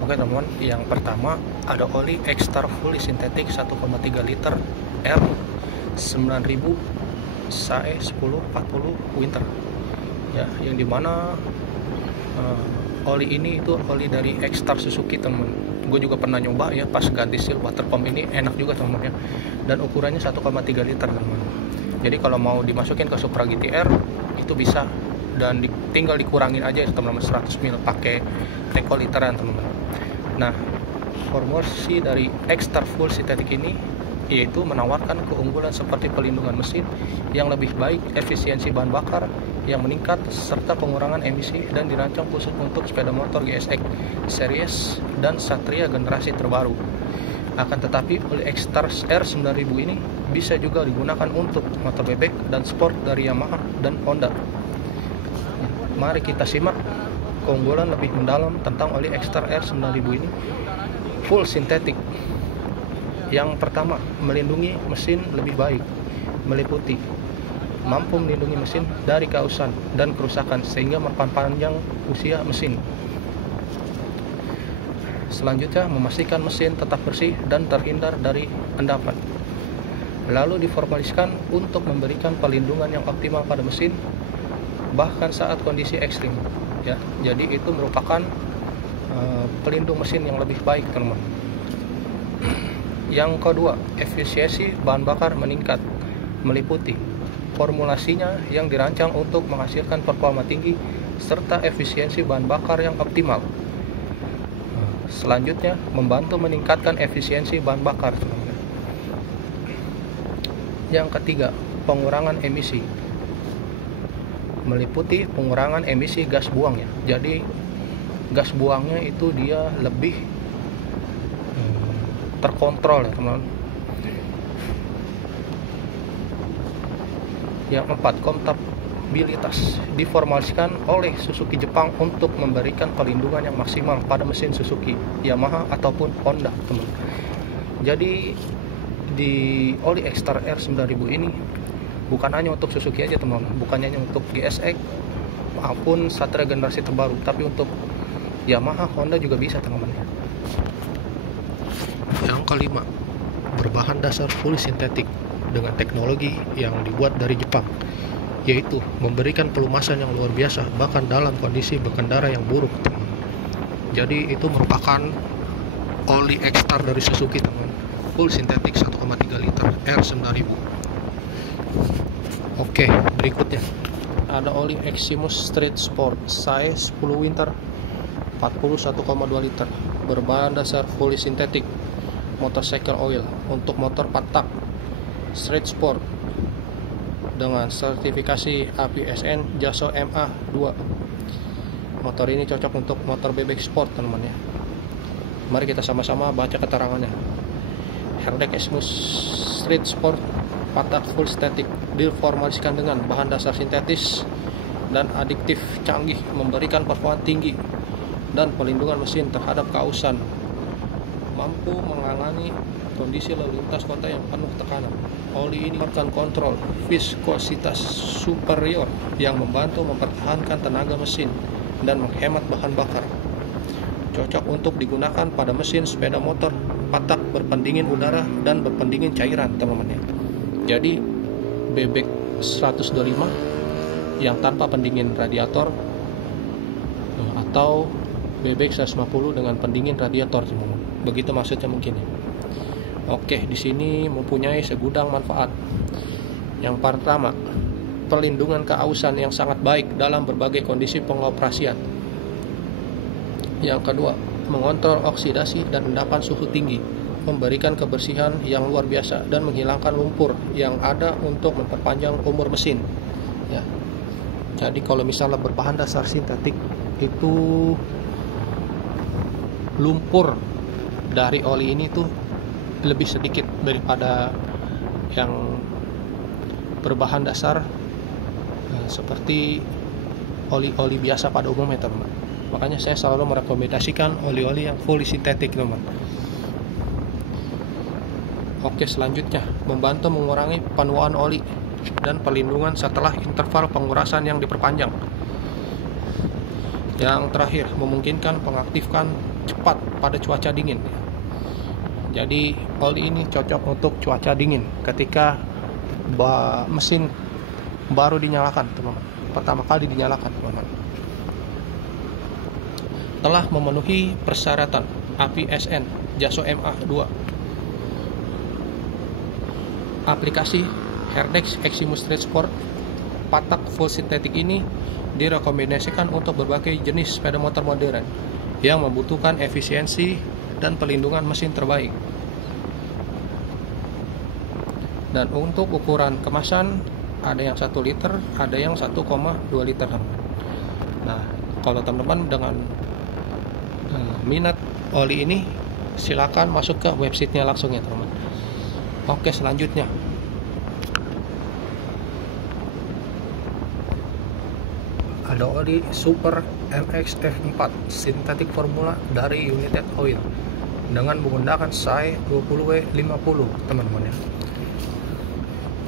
Oke teman-teman, yang pertama ada oli X-Star Fully Synthetic 1,3 liter R 9000 SAE 1040 Winter ya, yang dimana oli ini itu oli dari X-Star Suzuki teman. Gue juga pernah nyoba ya pas ganti seal water pump, ini enak juga teman ya, dan ukurannya 1,3 liter teman. Jadi kalau mau dimasukin ke Supra GTR itu bisa, dan tinggal dikurangin aja teman-teman 100 ml pakai teko literan teman-teman. Nah, formulasi dari X-Star Full Synthetic ini yaitu menawarkan keunggulan seperti pelindungan mesin yang lebih baik, efisiensi bahan bakar yang meningkat, serta pengurangan emisi, dan dirancang khusus untuk sepeda motor GSX series dan Satria generasi terbaru. Akan tetapi oli X-Star R9000 ini bisa juga digunakan untuk motor bebek dan sport dari Yamaha dan Honda. Mari kita simak keunggulan lebih mendalam tentang oli X-Star R9000 ini full sintetik. Yang pertama, melindungi mesin lebih baik, meliputi mampu melindungi mesin dari keausan dan kerusakan sehingga memperpanjang usia mesin. Selanjutnya, memastikan mesin tetap bersih dan terhindar dari endapan. Lalu diformulasikan untuk memberikan perlindungan yang optimal pada mesin bahkan saat kondisi ekstrim ya. Jadi itu merupakan pelindung mesin yang lebih baik teman. Yang kedua, efisiensi bahan bakar meningkat, meliputi formulasinya yang dirancang untuk menghasilkan performa tinggi serta efisiensi bahan bakar yang optimal. Selanjutnya, membantu meningkatkan efisiensi bahan bakar. Yang ketiga, pengurangan emisi, meliputi pengurangan emisi gas buang ya. Jadi gas buangnya itu dia lebih terkontrol ya teman-teman. Yang keempat, kompatibilitas diformulasikan oleh Suzuki Jepang untuk memberikan perlindungan yang maksimal pada mesin Suzuki, Yamaha ataupun Honda teman. Jadi di oli X-Star R9000 ini bukan hanya untuk Suzuki aja teman, bukan hanya untuk GSX maupun Satria generasi terbaru, tapi untuk Yamaha, Honda juga bisa teman-teman. Yang kelima, berbahan dasar fully sintetik dengan teknologi yang dibuat dari Jepang, yaitu memberikan pelumasan yang luar biasa bahkan dalam kondisi berkendara yang buruk teman. Jadi itu merupakan oli X-Star dari Suzuki teman, full sintetik 1,3 liter R9000. Oke, berikutnya ada oli Eximus Street Sport SAE 10 Winter 41,2 liter berbahan dasar fully sintetik motorcycle oil untuk motor 4 tak Street Sport dengan sertifikasi APSN JASO MA2. Motor ini cocok untuk motor bebek sport teman-teman ya. Mari kita sama-sama baca keterangannya. Herdek Eximus Street Sport 4 tak full sintetik diformulasikan dengan bahan dasar sintetis dan adiktif canggih, memberikan performa tinggi dan pelindungan mesin terhadap keausan, mampu mengalami kondisi lalu lintas kota yang penuh tekanan. Oli ini merupakan kontrol viskositas superior yang membantu mempertahankan tenaga mesin dan menghemat bahan bakar. Cocok untuk digunakan pada mesin sepeda motor 4 tak berpendingin udara dan berpendingin cairan teman-teman ya. Jadi bebek 125 yang tanpa pendingin radiator atau bebek 150 dengan pendingin radiator teman-teman. Begitu maksudnya mungkin ya. Oke, di sini mempunyai segudang manfaat. Yang pertama, perlindungan keausan yang sangat baik dalam berbagai kondisi pengoperasian. Yang kedua, mengontrol oksidasi dan endapan suhu tinggi, memberikan kebersihan yang luar biasa dan menghilangkan lumpur yang ada untuk memperpanjang umur mesin. Ya. Jadi kalau misalnya berbahan dasar sintetik itu lumpur dari oli ini tuh lebih sedikit daripada yang berbahan dasar seperti oli-oli biasa pada umumnya teman. Makanya saya selalu merekomendasikan oli-oli yang fully sintetik teman. Oke, selanjutnya membantu mengurangi penuaan oli dan perlindungan setelah interval pengurasan yang diperpanjang. Yang terakhir, memungkinkan pengaktifkan cepat pada cuaca dingin. Jadi oli ini cocok untuk cuaca dingin ketika mesin baru dinyalakan, teman-teman. Pertama kali dinyalakan, teman-teman. Telah memenuhi persyaratan API SN JASO MA2. Aplikasi Herdex Eximus Transport patak full sintetik ini direkomendasikan untuk berbagai jenis sepeda motor modern yang membutuhkan efisiensi dan pelindungan mesin terbaik. Dan untuk ukuran kemasan ada yang 1 liter, ada yang 1,2 liter. Nah, kalau teman-teman dengan minat oli ini, silakan masuk ke websitenya langsung ya, teman-teman. Oke, selanjutnya ada oli Super MX F4 sintetik formula dari United Oil dengan menggunakan SAE 20W50, teman-teman ya.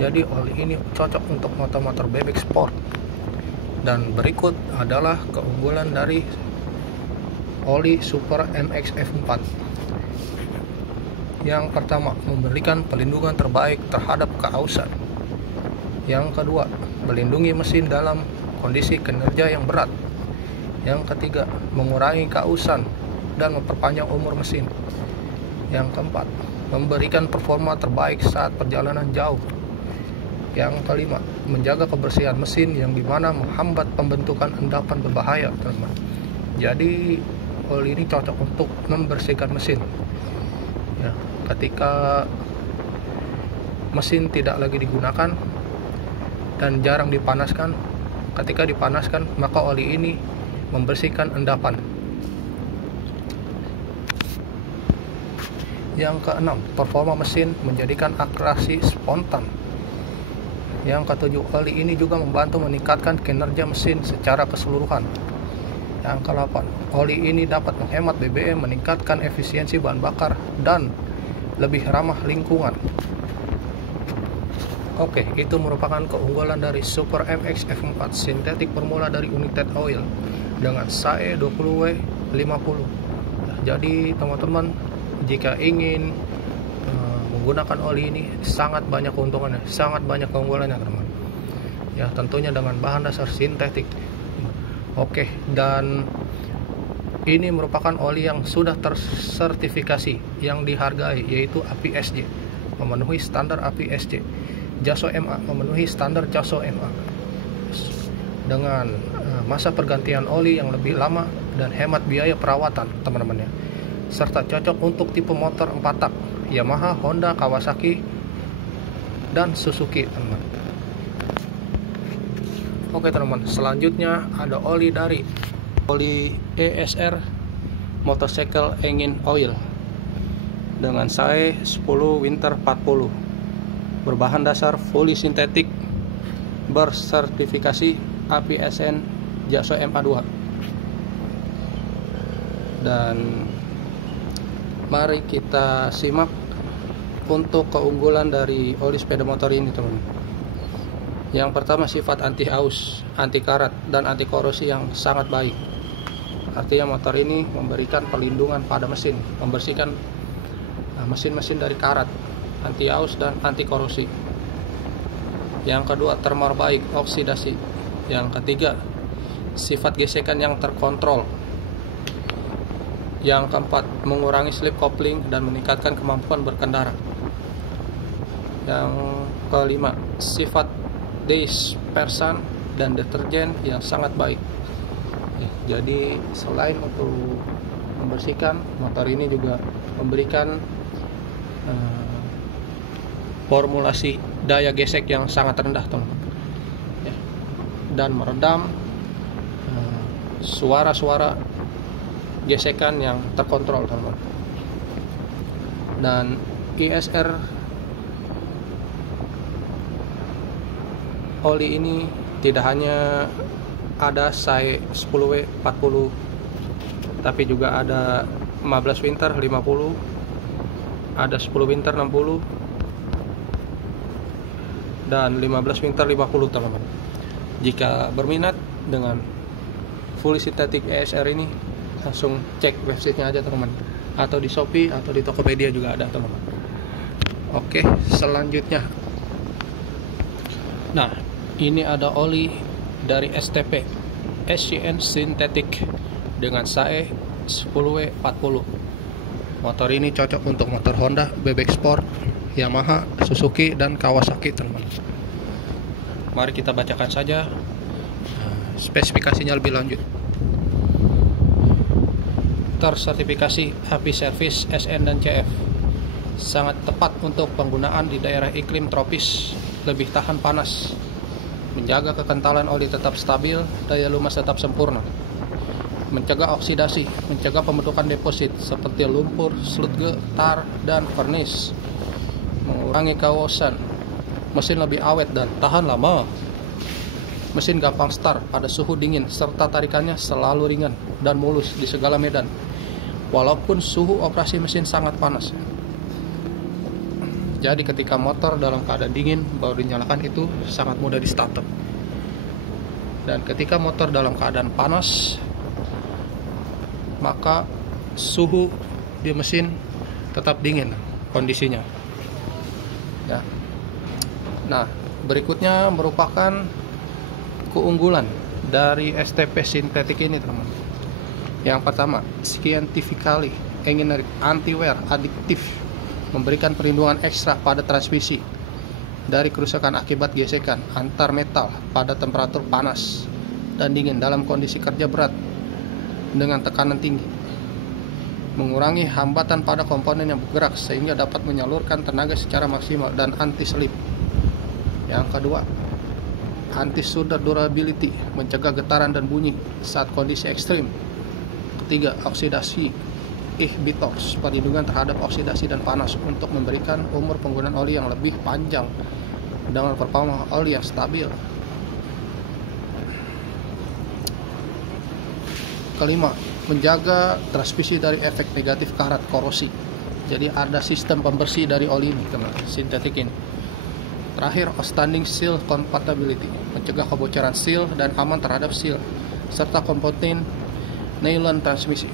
Jadi oli ini cocok untuk motor-motor bebek sport. Dan berikut adalah keunggulan dari oli Super MX F4. Yang pertama, memberikan perlindungan terbaik terhadap keausan. Yang kedua, melindungi mesin dalam kondisi kinerja yang berat. Yang ketiga, mengurangi keausan dan memperpanjang umur mesin. Yang keempat, memberikan performa terbaik saat perjalanan jauh. Yang kelima, menjaga kebersihan mesin yang dimana menghambat pembentukan endapan berbahaya, teman-teman. Jadi oli ini cocok untuk membersihkan mesin ya, ketika mesin tidak lagi digunakan dan jarang dipanaskan. Ketika dipanaskan, maka oli ini membersihkan endapan. Yang keenam, performa mesin menjadikan akrasi spontan. Yang ketujuh, oli ini juga membantu meningkatkan kinerja mesin secara keseluruhan. Yang ke-8, oli ini dapat menghemat BBM, meningkatkan efisiensi bahan bakar, dan lebih ramah lingkungan. Oke, itu merupakan keunggulan dari Super MX F4 sintetik formula dari United Oil dengan SAE 20W50. Jadi teman-teman, jika ingin menggunakan oli ini, sangat banyak keuntungannya, sangat banyak keunggulannya, teman-teman. Ya, tentunya dengan bahan dasar sintetik. Oke, dan ini merupakan oli yang sudah tersertifikasi, yang dihargai, yaitu API SJ, memenuhi standar API SJ. JASO MA memenuhi standar JASO MA dengan masa pergantian oli yang lebih lama dan hemat biaya perawatan, teman-teman ya. Serta cocok untuk tipe motor 4 tak Yamaha, Honda, Kawasaki, dan Suzuki, teman-teman. Oke teman-teman, selanjutnya ada oli dari oli ESR Motorcycle Engine Oil dengan SAE 10 Winter 40, berbahan dasar fully sintetik, bersertifikasi API SN JASO MA2. Dan mari kita simak untuk keunggulan dari oli sepeda motor ini, teman-teman. Yang pertama, sifat anti aus, anti karat, dan anti korosi yang sangat baik. Artinya motor ini memberikan perlindungan pada mesin, membersihkan mesin-mesin dari karat, anti aus dan anti korosi. Yang kedua, termor baik, oksidasi. Yang ketiga, sifat gesekan yang terkontrol. Yang keempat, mengurangi slip coupling dan meningkatkan kemampuan berkendara. Yang kelima, sifat dispersan dan deterjen yang sangat baik. Jadi selain untuk membersihkan, motor ini juga memberikan formulasi daya gesek yang sangat rendah, teman-teman, dan meredam suara-suara gesekan yang terkontrol, teman-teman. Dan ISR oli ini tidak hanya ada SAE 10W40, tapi juga ada 15 Winter 50, ada 10 Winter 60, dan 15 Winter 50, teman-teman. Jika berminat dengan fully synthetic ESR ini langsung cek websitenya aja teman-teman, atau di Shopee atau di Tokopedia juga ada teman-teman. Oke, selanjutnya, nah ini ada oli dari STP SCN Synthetic dengan SAE 10W40. Motor ini cocok untuk motor Honda, bebek sport, Yamaha, Suzuki, dan Kawasaki teman-teman. Mari kita bacakan saja spesifikasinya lebih lanjut. Tersertifikasi API Service SN dan CF. Sangat tepat untuk penggunaan di daerah iklim tropis, lebih tahan panas, menjaga kekentalan oli tetap stabil, daya lumas tetap sempurna, mencegah oksidasi, mencegah pembentukan deposit seperti lumpur, sludge, tar, dan vernis, mengurangi kaosan, mesin lebih awet dan tahan lama, mesin gampang start pada suhu dingin, serta tarikannya selalu ringan dan mulus di segala medan, walaupun suhu operasi mesin sangat panas. Jadi ketika motor dalam keadaan dingin baru dinyalakan, itu sangat mudah di startup. Dan ketika motor dalam keadaan panas, maka suhu di mesin tetap dingin kondisinya. Ya. Nah, berikutnya merupakan keunggulan dari STP sintetik ini, teman. Yang pertama, scientifically engineered anti-wear additive, memberikan perlindungan ekstra pada transmisi dari kerusakan akibat gesekan antar metal pada temperatur panas dan dingin dalam kondisi kerja berat dengan tekanan tinggi, mengurangi hambatan pada komponen yang bergerak sehingga dapat menyalurkan tenaga secara maksimal, dan anti-slip. Yang kedua, anti-shudder durability, mencegah getaran dan bunyi saat kondisi ekstrim. Ketiga, oksidasi inhibitors, perlindungan terhadap oksidasi dan panas untuk memberikan umur penggunaan oli yang lebih panjang dengan performa oli yang stabil. Kelima, menjaga transmisi dari efek negatif karat korosi. Jadi ada sistem pembersih dari oli ini, teman, sintetik ini. Terakhir, outstanding seal compatibility, mencegah kebocoran seal dan aman terhadap seal, serta komponen nylon transmisi.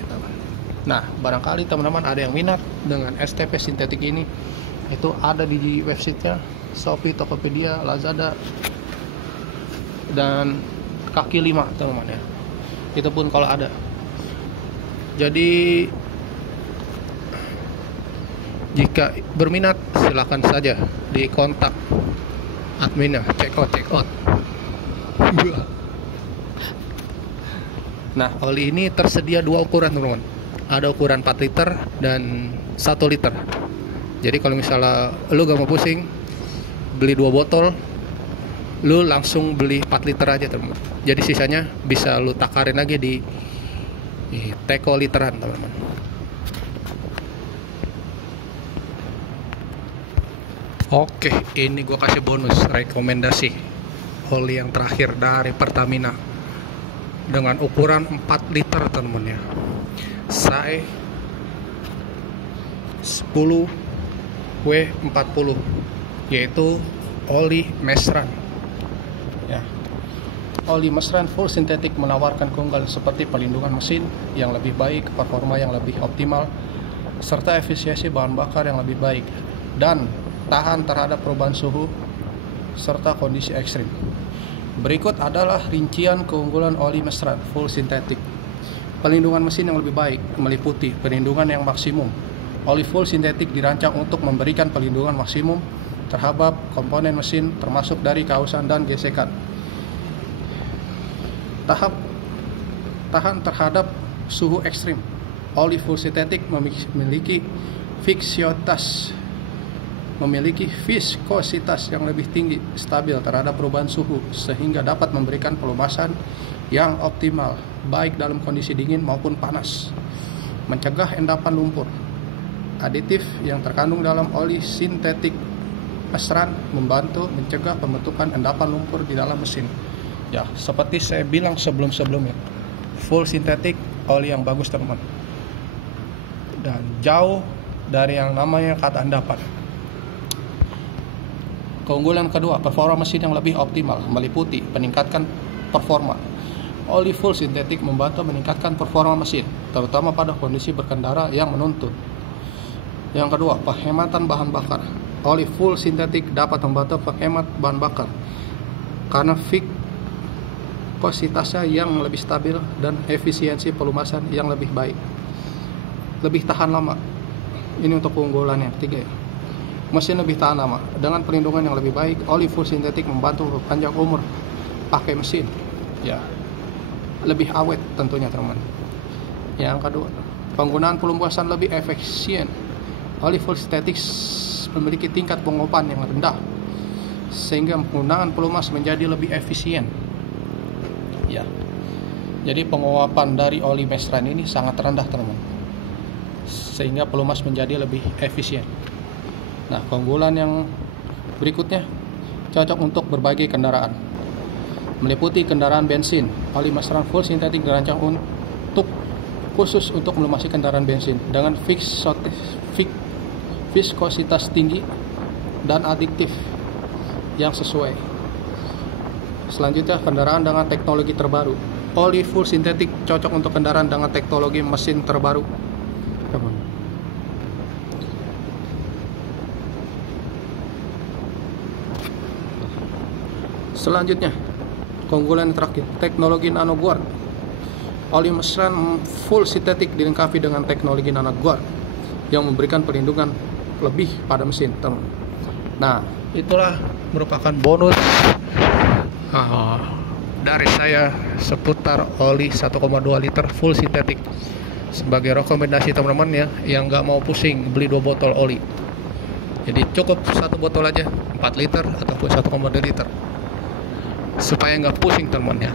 Nah, barangkali teman-teman ada yang minat dengan STP sintetik ini, itu ada di websitenya Shopee, Tokopedia, Lazada, dan kaki 5 teman-teman ya. Itu pun kalau ada. Jadi jika berminat silakan saja di kontak adminnya, check out. Nah, oli ini tersedia 2 ukuran teman-teman. Ada ukuran 4 liter dan 1 liter. Jadi kalau misalnya lu gak mau pusing beli 2 botol, lu langsung beli 4 liter aja teman-teman. Jadi sisanya bisa lu takarin lagi di teko literan teman-teman. Oke, ini gue kasih bonus rekomendasi oli yang terakhir dari Pertamina dengan ukuran 4 liter teman-teman ya. SAE 10W40, yaitu oli Mesran ya. Oli Mesran full sintetik menawarkan keunggulan seperti perlindungan mesin yang lebih baik, performa yang lebih optimal, serta efisiensi bahan bakar yang lebih baik, dan tahan terhadap perubahan suhu serta kondisi ekstrim. Berikut adalah rincian keunggulan oli Mesran full sintetik. Perlindungan mesin yang lebih baik meliputi perlindungan yang maksimum. Oli full sintetik dirancang untuk memberikan perlindungan maksimum terhadap komponen mesin termasuk dari kausan dan gesekan. Tahan terhadap suhu ekstrim. Oli full sintetik memiliki viskositas yang lebih tinggi, stabil terhadap perubahan suhu, sehingga dapat memberikan pelumasan yang optimal baik dalam kondisi dingin maupun panas. Mencegah endapan lumpur. Aditif yang terkandung dalam oli sintetik Mesran membantu mencegah pembentukan endapan lumpur di dalam mesin. Ya, seperti saya bilang sebelum-sebelumnya, full sintetik oli yang bagus teman-teman, dan jauh dari yang namanya kata endapan. Keunggulan kedua, performa mesin yang lebih optimal meliputi peningkatan performa Oli full sintetik membantu meningkatkan performa mesin, terutama pada kondisi berkendara yang menuntut. Yang kedua, penghematan bahan bakar. Oli full sintetik dapat membantu penghemat bahan bakar karena viskositasnya yang lebih stabil dan efisiensi pelumasan yang lebih baik. Lebih tahan lama. Ini untuk keunggulan yang ketiga. Mesin lebih tahan lama dengan perlindungan yang lebih baik. Oli full sintetik membantu memperpanjang umur pakai mesin. Ya. Lebih awet tentunya teman. Yang kedua, penggunaan pelumasan lebih efisien. Oli full sintetik memiliki tingkat penguapan yang rendah sehingga penggunaan pelumas menjadi lebih efisien. Ya. Jadi penguapan dari oli Mestran ini sangat rendah teman, sehingga pelumas menjadi lebih efisien. Nah, keunggulan yang berikutnya cocok untuk berbagai kendaraan. Meliputi kendaraan bensin. Oli Mestran full sintetik dirancang khusus untuk melumasi kendaraan bensin dengan viskositas tinggi dan adiktif yang sesuai. Selanjutnya, kendaraan dengan teknologi terbaru. Oli full sintetik cocok untuk kendaraan dengan teknologi mesin terbaru. Selanjutnya, keunggulan terakhir, teknologi nanoguard. Oli Mestran full sintetik dilengkapi dengan teknologi nanoguard yang memberikan perlindungan lebih pada mesin, teman. Nah, itulah merupakan bonus dari saya seputar oli 1,2 liter full sintetik. Sebagai rekomendasi teman-teman ya, yang nggak mau pusing beli 2 botol oli. Jadi cukup 1 botol aja, 4 liter ataupun 1,2 liter. Supaya nggak pusing teman-teman ya.